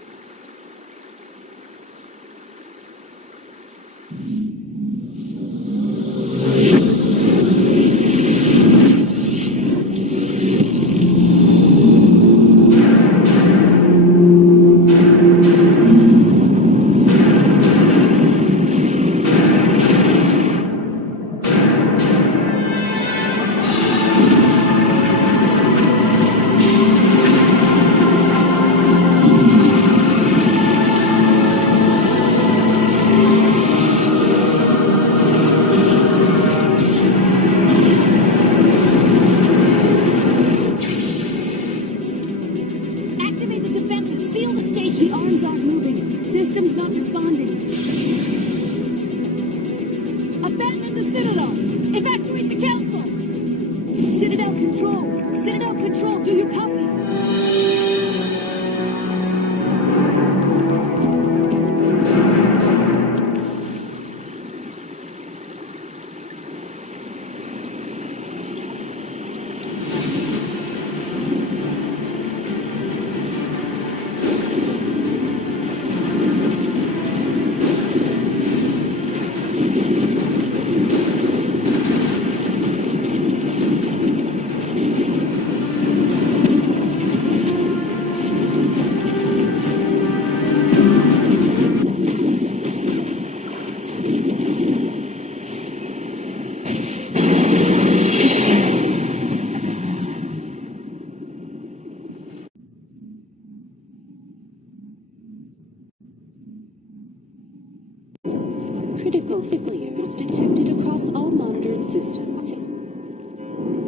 Critical failures detected across all monitored systems.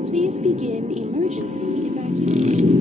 Please begin emergency evacuation.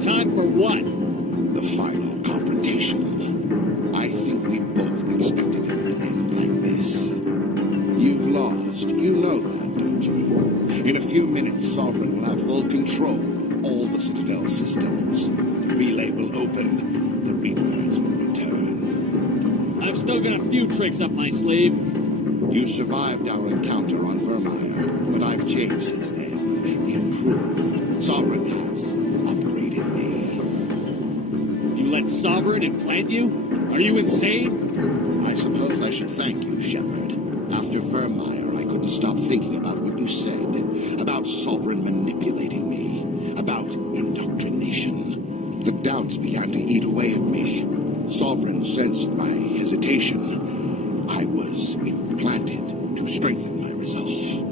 Time for what? The final confrontation. I think we both expected it to end like this. You've lost. You know that, don't you? In a few minutes, Sovereign will have full control of all the Citadel systems. The relay will open. The Reapers will return. I've still got a few tricks up my sleeve. You survived our encounter on Vermeer, but I've changed since then. Improved. Sovereign has upgraded me. You let Sovereign implant you? Are you insane? I suppose I should thank you, Shepard. After Vermeer, I couldn't stop thinking about what you said. About Sovereign manipulating me. About indoctrination. The doubts began to eat away at me. Sovereign sensed my hesitation. I was implanted to strengthen my resolve.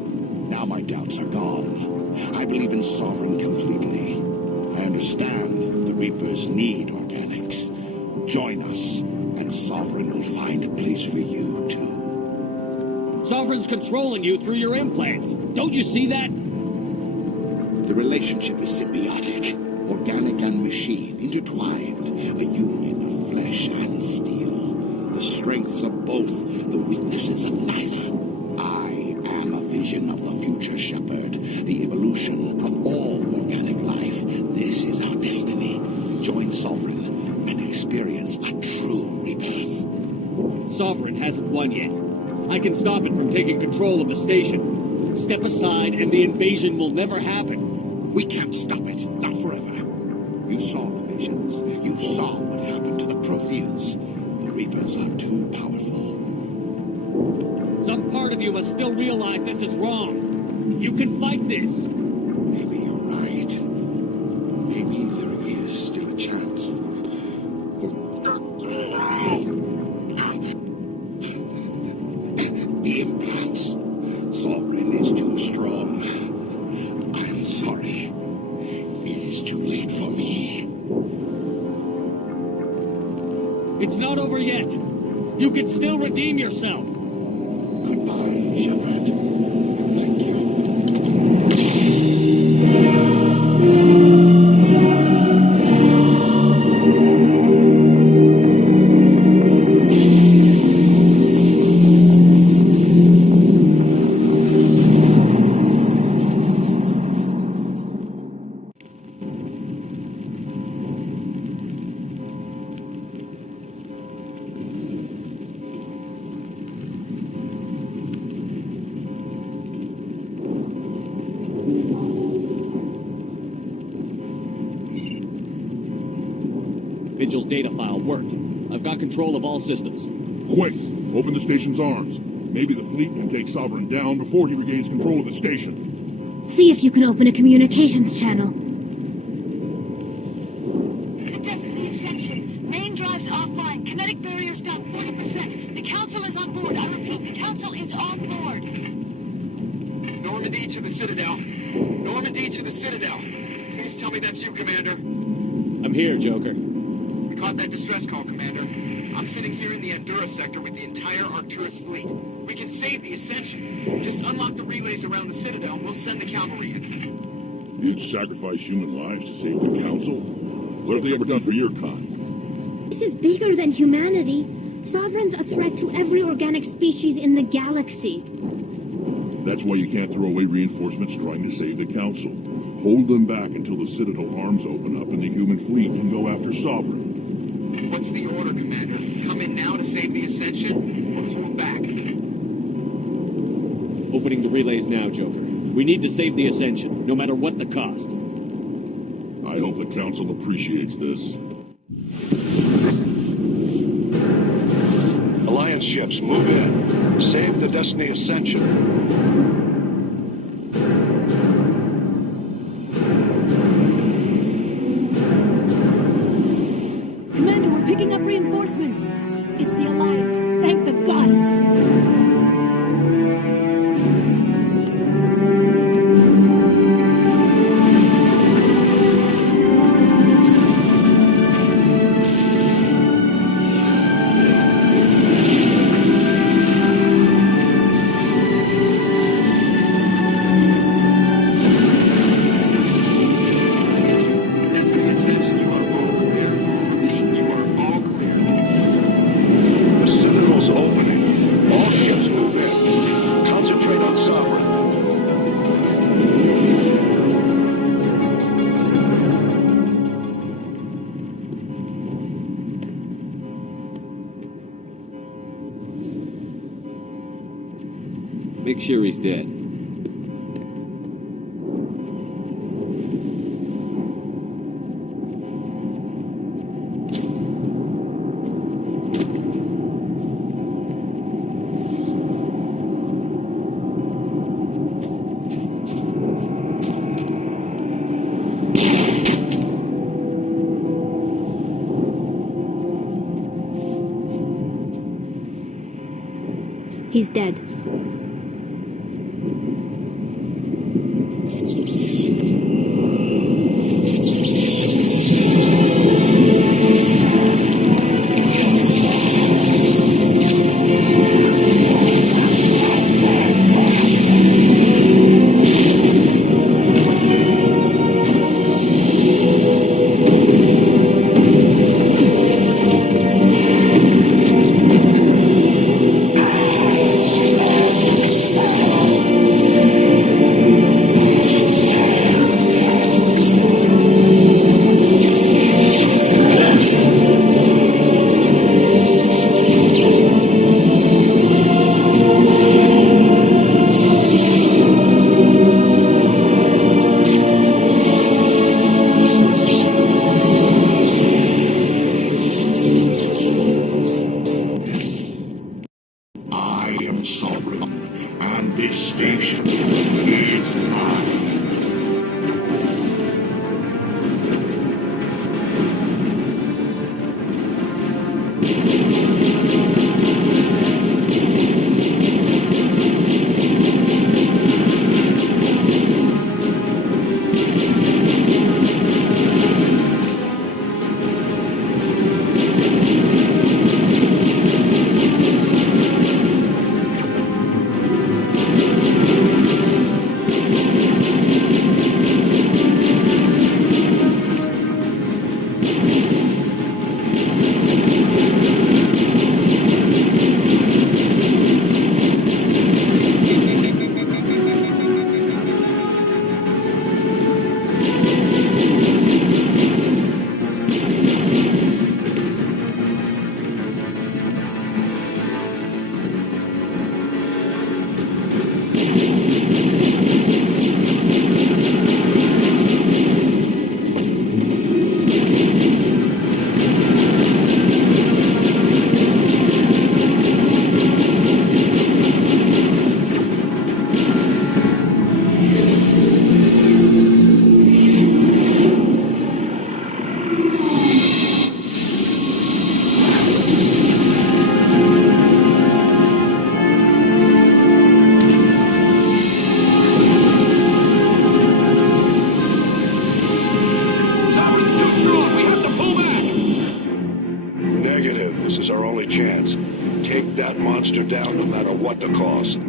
Now my doubts are gone. I believe in Sovereign completely. I understand the Reapers need organics. Join us, and Sovereign will find a place for you, too. Sovereign's controlling you through your implants. Don't you see that? The relationship is symbiotic. Organic and machine, intertwined. A union of flesh and steel. The strengths of both, the weaknesses of neither. I am a vision of the future, Shepard. The evolution of all organic life. This is our destiny. Join Sovereign and experience a true rebirth. Sovereign hasn't won yet. I can stop it from taking control of the station. Step aside and the invasion will never happen. We can't stop it. Not forever. You saw the visions. You saw what happened to the Protheans. The Reapers are too powerful. Some part of you must still realize this is wrong. You can fight this. Maybe you're right. Maybe there is still a chance for the implants. Sovereign is too strong. I'm sorry. It is too late for me. It's not over yet. You can still redeem yourself. Goodbye, Shepard. Thank you. Vigil's data file worked. I've got control of all systems. Quick! Open the station's arms. Maybe the fleet can take Sovereign down before he regains control of the station. See if you can open a communications channel. Destiny Ascension. Main drives offline. Kinetic barriers down 40%. The Council is on board. I repeat, the Council is on board. Normandy to the Citadel. Normandy to the Citadel. Please tell me that's you, Commander. I'm here, Joker. We caught that distress call, Commander. I'm sitting here in the Andurra sector with the entire Arcturus fleet. We can save the Ascension. Just unlock the relays around the Citadel and we'll send the cavalry in. You'd sacrifice human lives to save the Council? What have they ever done for your kind? This is bigger than humanity. Sovereign's a threat to every organic species in the galaxy. That's why you can't throw away reinforcements trying to save the Council. Hold them back until the Citadel arms open up and the human fleet can go after Sovereign. What's the order, Commander? Come in now to save the Ascension, or hold back? Opening the relays now, Joker. We need to save the Ascension, no matter what the cost. I hope the Council appreciates this. Alliance ships, move in. Save the Destiny Ascension. Picking up reinforcements. It's the Alliance. Thank the goddess. Make sure he's dead. He's dead. Monster down no matter what the cost.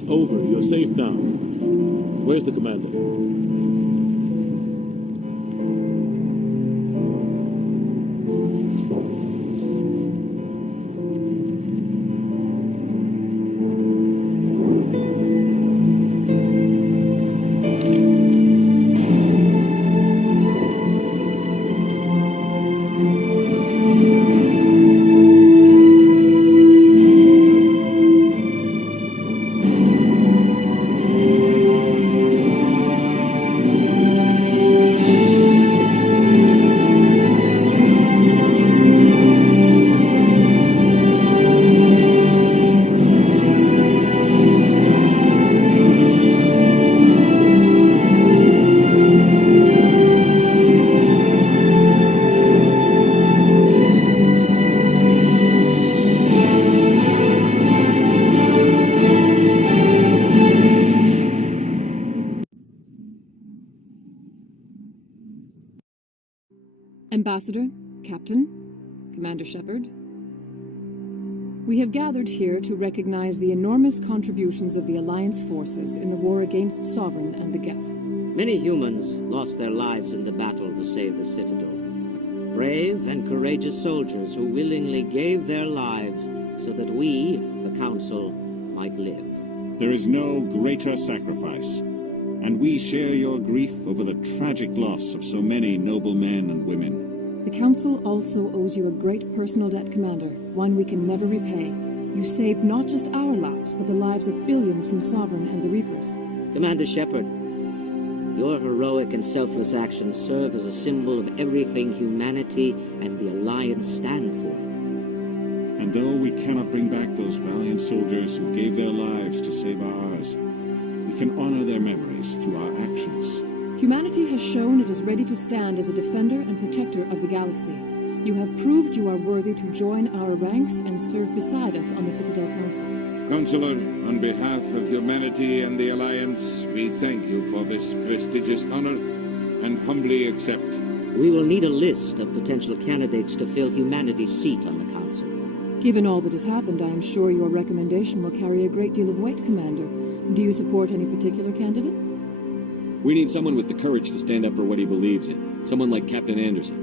It's over. You're safe now. Where's the commander? Ambassador, Captain, Commander Shepard, we have gathered here to recognize the enormous contributions of the Alliance forces in the war against Sovereign and the Geth. Many humans lost their lives in the battle to save the Citadel. Brave and courageous soldiers who willingly gave their lives so that we, the Council, might live. There is no greater sacrifice, and we share your grief over the tragic loss of so many noble men and women. The Council also owes you a great personal debt, Commander, one we can never repay. You saved not just our lives, but the lives of billions from Sovereign and the Reapers. Commander Shepard, your heroic and selfless actions serve as a symbol of everything humanity and the Alliance stand for. And though we cannot bring back those valiant soldiers who gave their lives to save ours, we can honor their memories through our actions. Humanity has shown it is ready to stand as a defender and protector of the galaxy. You have proved you are worthy to join our ranks and serve beside us on the Citadel Council. Counselor, on behalf of humanity and the Alliance, we thank you for this prestigious honor and humbly accept. We will need a list of potential candidates to fill humanity's seat on the Council. Given all that has happened, I am sure your recommendation will carry a great deal of weight, Commander. Do you support any particular candidate? We need someone with the courage to stand up for what he believes in. Someone like Captain Anderson.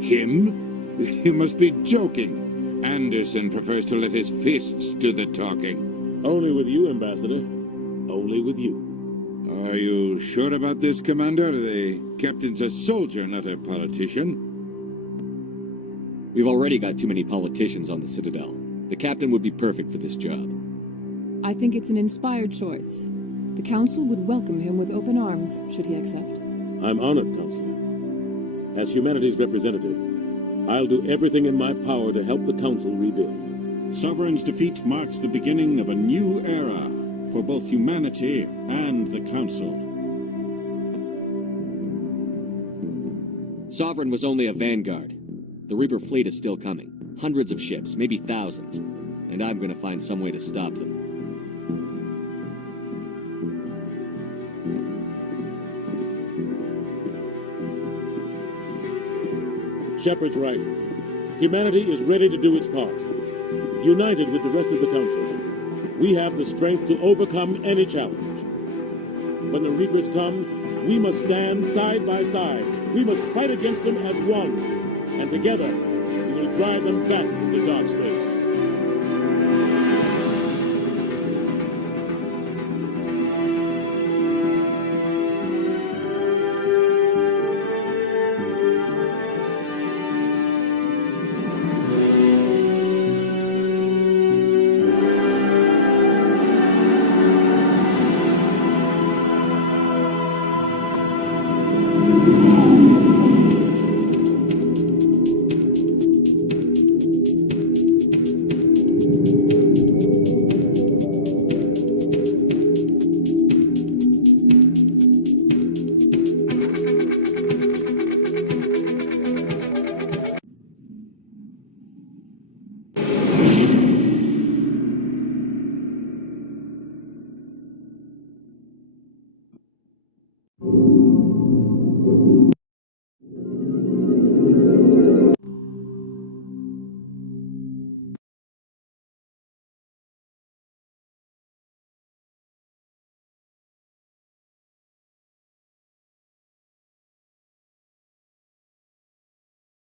Him? You must be joking. Anderson prefers to let his fists do the talking. Only with you, Ambassador. Only with you. Are you sure about this, Commander? The captain's a soldier, not a politician. We've already got too many politicians on the Citadel. The captain would be perfect for this job. I think it's an inspired choice. The Council would welcome him with open arms, should he accept. I'm honored, Counselor. As humanity's representative, I'll do everything in my power to help the Council rebuild. Sovereign's defeat marks the beginning of a new era for both humanity and the Council. Sovereign was only a vanguard. The Reaper fleet is still coming. Hundreds of ships, maybe thousands. And I'm going to find some way to stop them. Shepard's right. Humanity is ready to do its part. United with the rest of the Council, we have the strength to overcome any challenge. When the Reapers come, we must stand side by side. We must fight against them as one. And together, we will drive them back into dark space.